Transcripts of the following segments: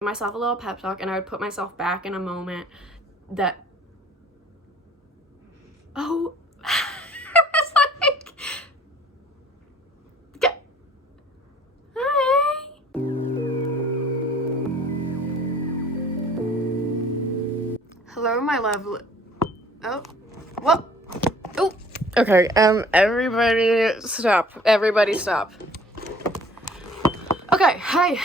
myself a little pep talk, and I would put myself back in a moment that, oh, I was like, hi. Hello, my lovely, oh, what? Oh, okay, everybody stop. Okay, hi.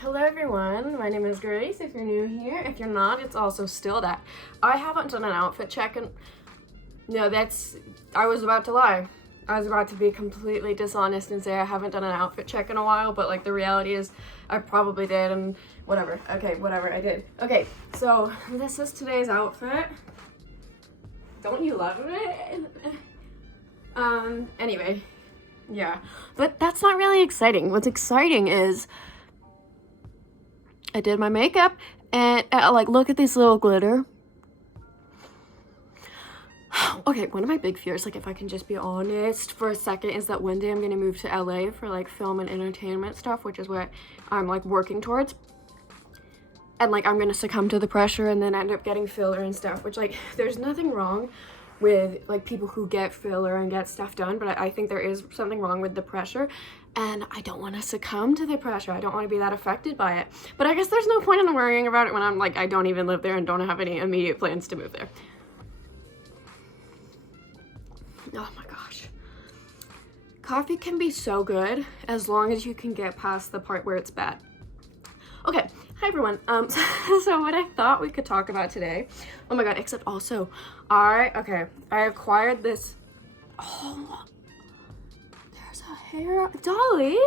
Hello everyone, my name is Grace, if you're new here. If you're not, it's also still that. I haven't done an outfit check, and no, I was about to lie. I was about to be completely dishonest and say I haven't done an outfit check in a while, but like the reality is I probably did, and whatever. Okay, whatever, I did. Okay, so this is today's outfit. Don't you love it? Anyway, yeah, but that's not really exciting. What's exciting is I did my makeup, and like, look at this little glitter. Okay, one of my big fears, like if I can just be honest for a second, is that one day I'm gonna move to LA for like film and entertainment stuff, which is what I'm like working towards. And like I'm gonna succumb to the pressure and then end up getting filler and stuff, which like there's nothing wrong with like people who get filler and get stuff done, but I think there is something wrong with the pressure, and I don't want to succumb to the pressure. I don't want to be that affected by it. But I guess there's no point in worrying about it when I'm like, I don't even live there and don't have any immediate plans to move there. Oh my gosh. Coffee can be so good as long as you can get past the part where it's bad. Okay, hi everyone. So what I thought we could talk about today, oh my god, except also, I acquired this, oh, there's a hair, Dolly's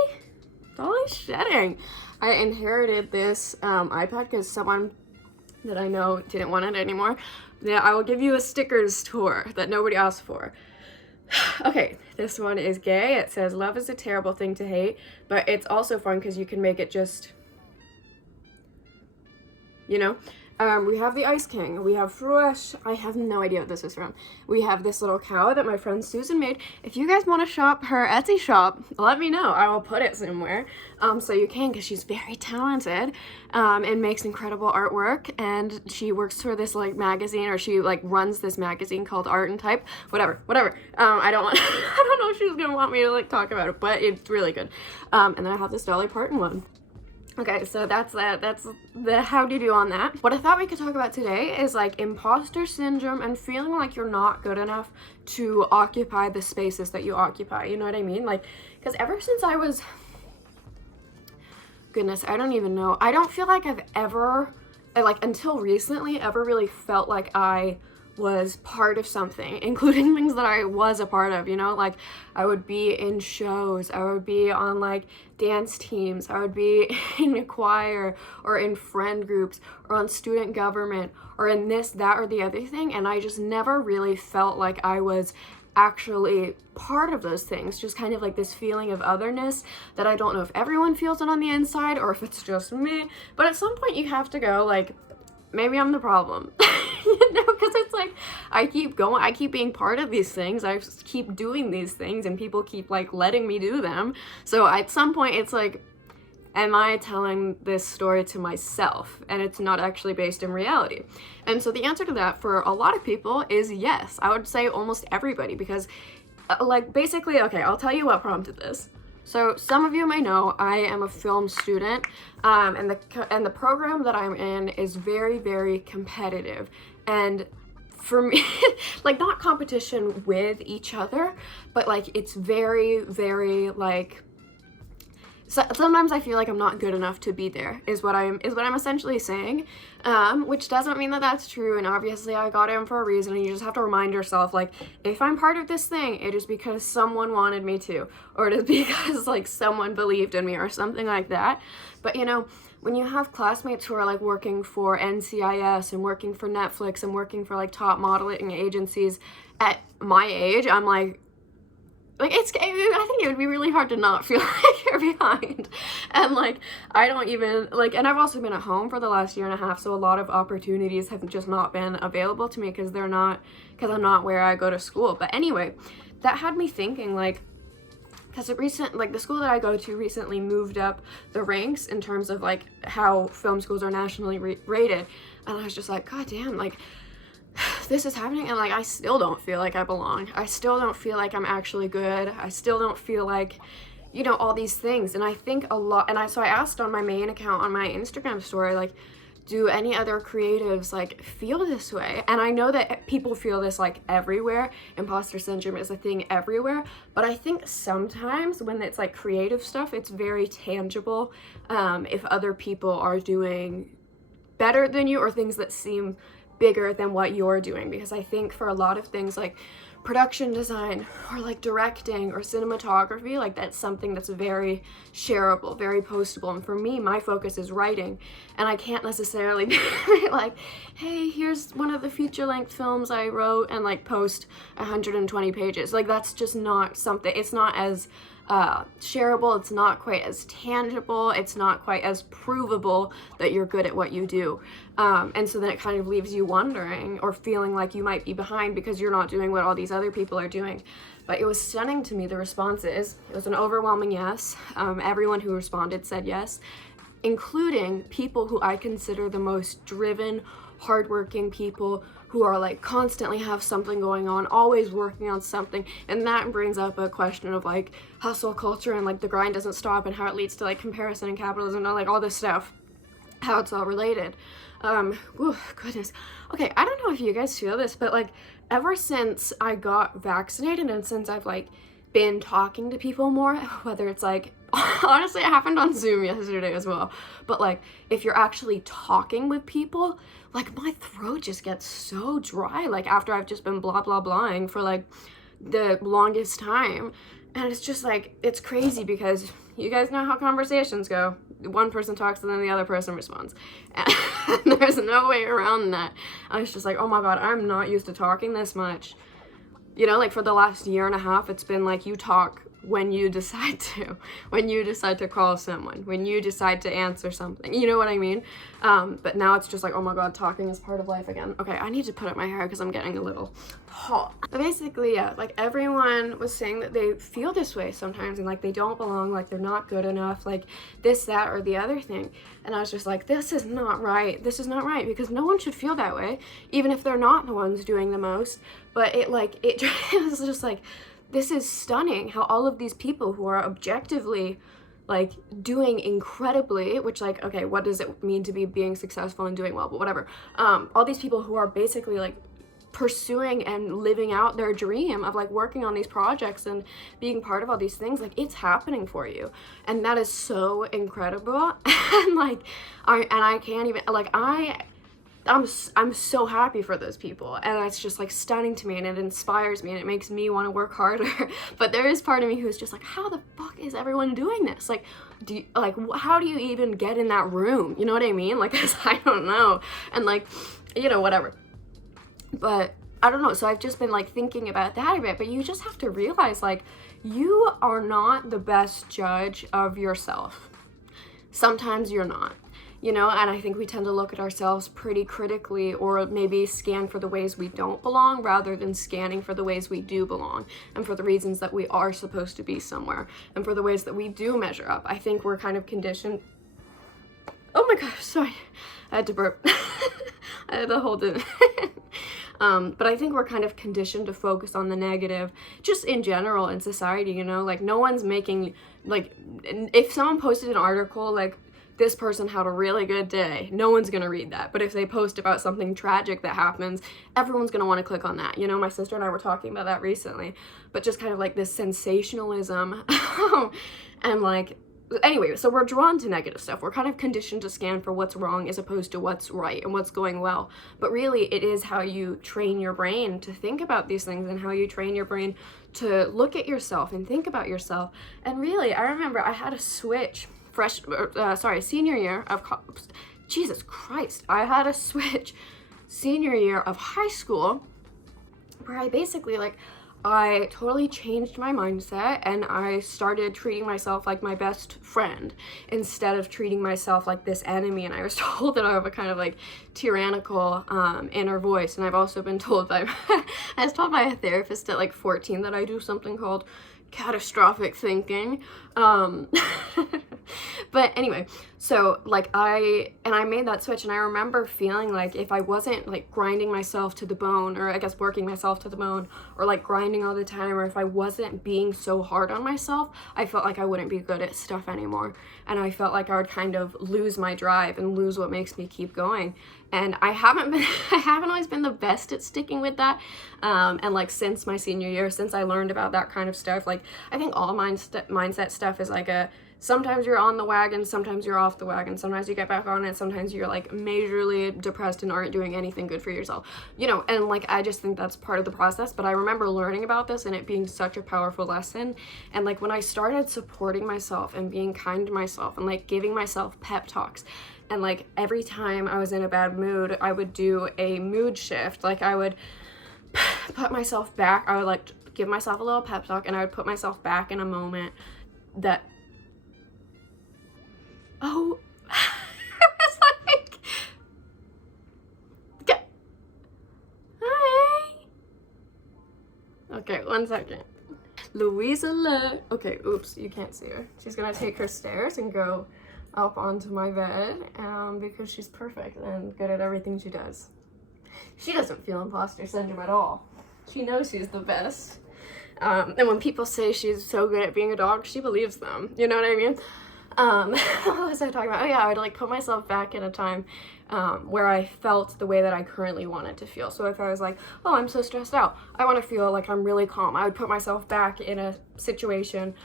shedding. I inherited this iPad because someone that I know didn't want it anymore. Yeah, I will give you a stickers tour that nobody asked for. Okay, this one is gay. It says, love is a terrible thing to hate, but it's also fun because you can make it just, you know. We have the Ice King, we have Fresh, I have no idea what this is from. We have this little cow that my friend Susan made. If you guys want to shop her Etsy shop, let me know. I will put it somewhere, so you can, because she's very talented, and makes incredible artwork, and she works for this like magazine, or she like runs this magazine called Art and Type, whatever. I don't know if she's gonna want me to like talk about it, but it's really good. And then I have this Dolly Parton one. Okay, so that's that. That's the how do you do on that. What I thought we could talk about today is like imposter syndrome and feeling like you're not good enough to occupy the spaces that you occupy. You know what I mean? Like, because ever since I was, goodness, I don't even know. I don't feel like I've ever, like until recently, ever really felt like I was part of something, including things that I was a part of, you know, like I would be in shows, I would be on like dance teams, I would be in a choir or in friend groups or on student government or in this, that, or the other thing, and I just never really felt like I was actually part of those things. Just kind of like this feeling of otherness that I don't know if everyone feels it on the inside or if it's just me, but at some point you have to go like, maybe I'm the problem. You know, because it's like I keep being part of these things, I keep doing these things, and people keep like letting me do them. So at some point it's like, am I telling this story to myself and it's not actually based in reality? And so the answer to that for a lot of people is yes. I would say almost everybody, because like basically, okay, I'll tell you what prompted this. So some of you may know I am a film student, and the program that I'm in is very, very competitive. And for me, like not competition with each other, but like it's very, very like, so sometimes I feel like I'm not good enough to be there is what I'm essentially saying, which doesn't mean that that's true, and obviously I got in for a reason, and you just have to remind yourself, like, if I'm part of this thing, it is because someone wanted me to, or it is because like someone believed in me or something like that. But you know, when you have classmates who are like working for NCIS and working for Netflix and working for like top modeling agencies at my age, I'm like I think it would be really hard to not feel like you're behind. And like, I don't even, like, and I've also been at home for the last year and a half, so a lot of opportunities have just not been available to me because I'm not where I go to school. But anyway, that had me thinking, like, because the school that I go to recently moved up the ranks in terms of like how film schools are nationally rated, and I was just like, god damn, like this is happening, and like I still don't feel like I belong. I still don't feel like I'm actually good. I still don't feel like, you know, all these things. And I think a lot, and so I asked on my main account on my Instagram story, like, do any other creatives like feel this way? And I know that people feel this like everywhere. Imposter syndrome is a thing everywhere, but I think sometimes when it's like creative stuff, it's very tangible if other people are doing better than you or things that seem bigger than what you're doing. Because I think for a lot of things like production design or like directing or cinematography, like that's something that's very shareable, very postable. And for me, my focus is writing, and I can't necessarily be like, hey, here's one of the feature-length films I wrote, and like post 120 pages. Like that's just not something, it's not as shareable, it's not quite as tangible, it's not quite as provable that you're good at what you do. And so then it kind of leaves you wondering or feeling like you might be behind because you're not doing what all these other people are doing. But it was stunning to me, the responses. It was an overwhelming yes. Everyone who responded said yes, including people who I consider the most driven, hardworking people who are like constantly have something going on, always working on something. And that brings up a question of like hustle culture and like the grind doesn't stop and how it leads to like comparison and capitalism and like all this stuff, how it's all related. Goodness. Okay, I don't know if you guys feel this, but like ever since I got vaccinated and since I've like been talking to people more, whether it's like, honestly, it happened on Zoom yesterday as well, but like if you're actually talking with people, like my throat just gets so dry, like after I've just been blah blah blahing for like the longest time. And it's just like, it's crazy because you guys know how conversations go. One person talks and then the other person responds. And there's no way around that. I was just like, oh my god, I'm not used to talking this much. You know, like for the last year and a half, it's been like you talk when you decide to call someone, when you decide to answer something, you know what I mean? But now it's just like, oh my god, talking is part of life again. Okay, I need to put up my hair because I'm getting a little hot. But basically, yeah, like everyone was saying that they feel this way sometimes and like they don't belong, like they're not good enough, like this, that, or the other thing. And I was just like, this is not right. This is not right, because no one should feel that way, even if they're not the ones doing the most. But it was just like, this is stunning how all of these people who are objectively like doing incredibly, which like, okay, what does it mean to be being successful and doing well, but whatever. All these people who are basically like pursuing and living out their dream of like working on these projects and being part of all these things, like it's happening for you. And that is so incredible. And like, I can't even, like, I'm so happy for those people, and it's just like stunning to me, and it inspires me, and it makes me want to work harder. But there is part of me who's just like, how the fuck is everyone doing this? Like, how do you even get in that room? You know what I mean? Like, I don't know. And like, you know, whatever. But I don't know. So I've just been like thinking about that a bit, but you just have to realize like you are not the best judge of yourself. Sometimes you're not. You know, and I think we tend to look at ourselves pretty critically, or maybe scan for the ways we don't belong rather than scanning for the ways we do belong, and for the reasons that we are supposed to be somewhere, and for the ways that we do measure up. I think we're kind of conditioned. Oh my gosh, sorry. I had to burp. I had to hold it. But I think we're kind of conditioned to focus on the negative, just in general in society, you know? Like, no one's making, like, if someone posted an article, like, this person had a really good day, no one's gonna read that. But if they post about something tragic that happens, everyone's gonna want to click on that. You know, my sister and I were talking about that recently, but just kind of like this sensationalism. And like, anyway, so we're drawn to negative stuff. We're kind of conditioned to scan for what's wrong as opposed to what's right and what's going well. But really, it is how you train your brain to think about these things, and how you train your brain to look at yourself and think about yourself. And really, I remember I had a switch senior year of Jesus Christ, I had a switch senior year of high school where I basically like, I totally changed my mindset, and I started treating myself like my best friend instead of treating myself like this enemy. And I was told that I have a kind of like tyrannical inner voice. And I've also been told by I was told by a therapist at like 14 that I do something called catastrophic thinking. But anyway, so like I made that switch, and I remember feeling like if I wasn't like grinding myself to the bone, or I guess working myself to the bone, or like grinding all the time, or if I wasn't being so hard on myself, I felt like I wouldn't be good at stuff anymore, and I felt like I would kind of lose my drive and lose what makes me keep going. And I haven't always been the best at sticking with that. And like since my senior year, since I learned about that kind of stuff, like I think all mindset stuff is like sometimes you're on the wagon, sometimes you're off the wagon, sometimes you get back on it, sometimes you're like majorly depressed and aren't doing anything good for yourself, you know, and like I just think that's part of the process. But I remember learning about this and it being such a powerful lesson. And like when I started supporting myself and being kind to myself and like giving myself pep talks, and like every time I was in a bad mood, I would do a mood shift. Like I would put myself back, I would like give myself a little pep talk, and I would put myself back in a moment that, oh, it's like, hi. Okay, 1 second. Louisa, okay, oops, you can't see her. She's gonna take her stairs and go up onto my bed because she's perfect and good at everything she does. She doesn't feel imposter syndrome at all. She knows she's the best. And when people say she's so good at being a dog, she believes them. You know what I mean? What was I talking about? Oh yeah, I would like put myself back in a time where I felt the way that I currently wanted to feel. So if I was like, oh, I'm so stressed out, I want to feel like I'm really calm, I would put myself back in a situation,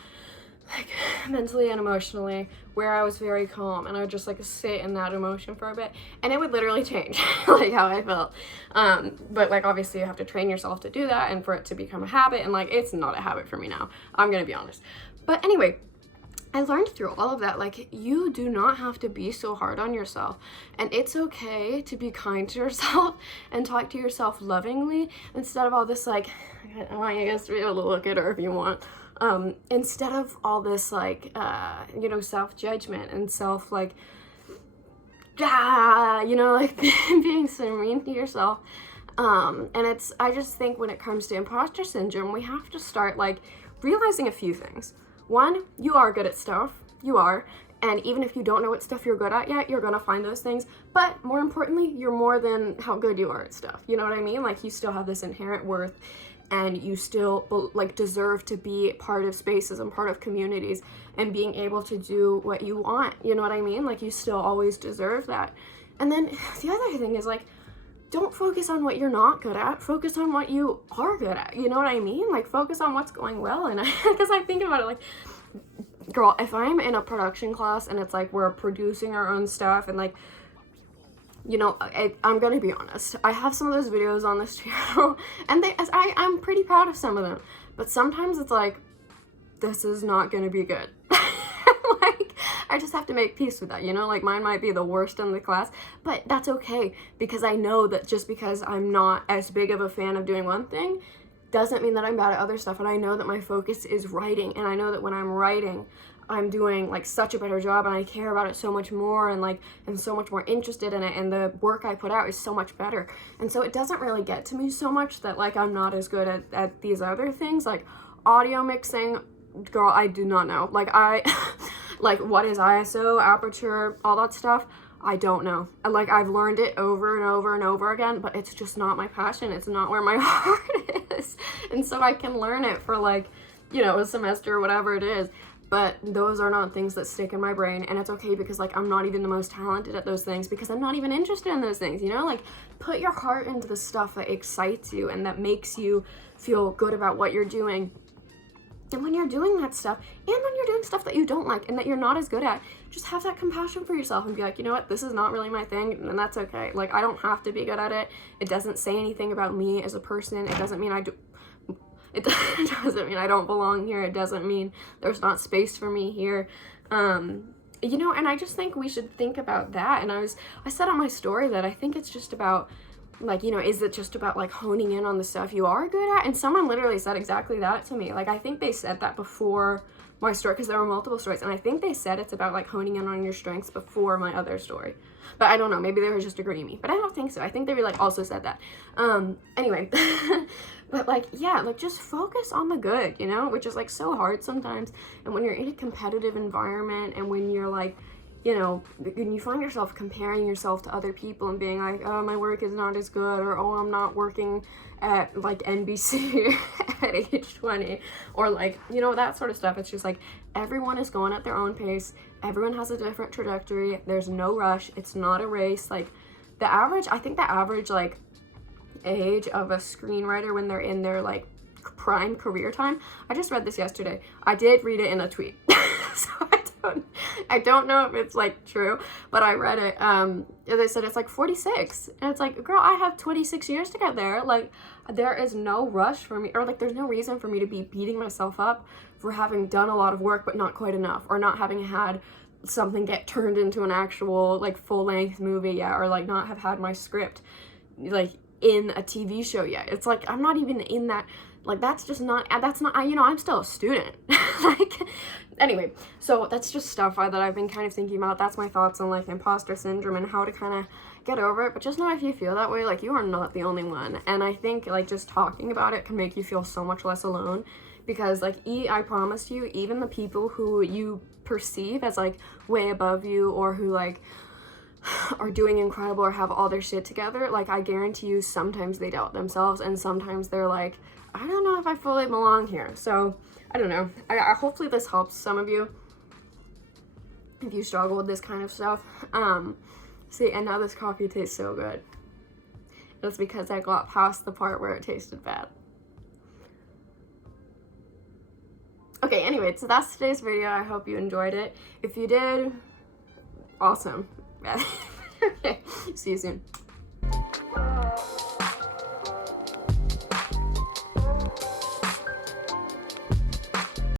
like mentally and emotionally, where I was very calm, and I would just like sit in that emotion for a bit, and it would literally change like how I felt. But like obviously you have to train yourself to do that and for it to become a habit, and like it's not a habit for me now, I'm gonna be honest. But anyway, I learned through all of that, like, you do not have to be so hard on yourself, and it's okay to be kind to yourself and talk to yourself lovingly instead of all this like, I want you guys to be able to look at her if you want. Instead of all this like you know, self-judgment and self like you know, like being so mean to yourself. And I just think when it comes to imposter syndrome, we have to start like realizing a few things. One, you are good at stuff, you are, and even if you don't know what stuff you're good at yet, you're gonna find those things. But more importantly, you're more than how good you are at stuff, you know what I mean? Like you still have this inherent worth, and you still like deserve to be part of spaces and part of communities and being able to do what you want, you know what I mean? Like you still always deserve that. And then the other thing is like, don't focus on what you're not good at, focus on what you are good at, you know what I mean? Like focus on what's going well. And because I think about it like, girl, if I'm in a production class and it's like we're producing our own stuff and like, you know, I'm gonna be honest, I have some of those videos on this channel and I'm pretty proud of some of them, but sometimes it's like, this is not gonna be good. Like, I just have to make peace with that, you know? Like mine might be the worst in the class, but that's okay, because I know that just because I'm not as big of a fan of doing one thing doesn't mean that I'm bad at other stuff. And I know that my focus is writing, and I know that when I'm writing, I'm doing like such a better job, and I care about it so much more, and like I'm so much more interested in it, and the work I put out is so much better. And so it doesn't really get to me so much that like I'm not as good at these other things, like audio mixing. Girl, I do not know. Like like what is ISO, aperture, all that stuff, I don't know. Like I've learned it over and over and over again, but it's just not my passion. It's not where my heart is. And so I can learn it for like, you know, a semester or whatever it is, but those are not things that stick in my brain. And it's okay, because like I'm not even the most talented at those things, because I'm not even interested in those things, you know? Like put your heart into the stuff that excites you and that makes you feel good about what you're doing. And when you're doing that stuff, and when you're doing stuff that you don't like and that you're not as good at, just have that compassion for yourself and be like, you know what, this is not really my thing, and that's okay. Like, I don't have to be good at it. It doesn't say anything about me as a person. It doesn't mean it doesn't mean I don't belong here. It doesn't mean there's not space for me here. You know, and I just think we should think about that. And I said on my story that I think it's just about, like, you know, is it just about like honing in on the stuff you are good at? And someone literally said exactly that to me. Like, I think they said that before my story, because there were multiple stories, and I think they said it's about like honing in on your strengths before my other story, but I don't know, maybe they were just agreeing me, but I don't think so. I think they like also said that. Anyway, but like, yeah, like just focus on the good, you know, which is like so hard sometimes. And when you're in a competitive environment, and when you're like, you know, when you find yourself comparing yourself to other people and being like, oh, my work is not as good, or oh, I'm not working at like NBC at age 20, or like, you know, that sort of stuff. It's just like everyone is going at their own pace. Everyone has a different trajectory. There's no rush. It's not a race. Like I think the average like age of a screenwriter when they're in their like prime career time, I just read this yesterday. I did read it in a tweet. So I don't know if it's like true, but I read it. They said it's like 46, and it's like, girl, I have 26 years to get there. Like, there is no rush for me, or like there's no reason for me to be beating myself up for having done a lot of work but not quite enough, or not having had something get turned into an actual like full-length movie yet, or like not have had my script like in a TV show yet. It's like I'm not even in that. Like that's not, you know, I'm still a student. Like, anyway, so that's just stuff that I've been kind of thinking about. That's my thoughts on like imposter syndrome and how to kind of get over it. But just know, if you feel that way, like, you are not the only one. And I think like just talking about it can make you feel so much less alone, because like I promise you, even the people who you perceive as like way above you, or who like are doing incredible or have all their shit together, like I guarantee you sometimes they doubt themselves, and sometimes they're like, I don't know if I fully belong here. So I don't know. I hopefully this helps some of you if you struggle with this kind of stuff. See, and now this coffee tastes so good. That's because I got past the part where it tasted bad. Okay, anyway, so that's today's video. I hope you enjoyed it. If you did, awesome. Okay, see you soon.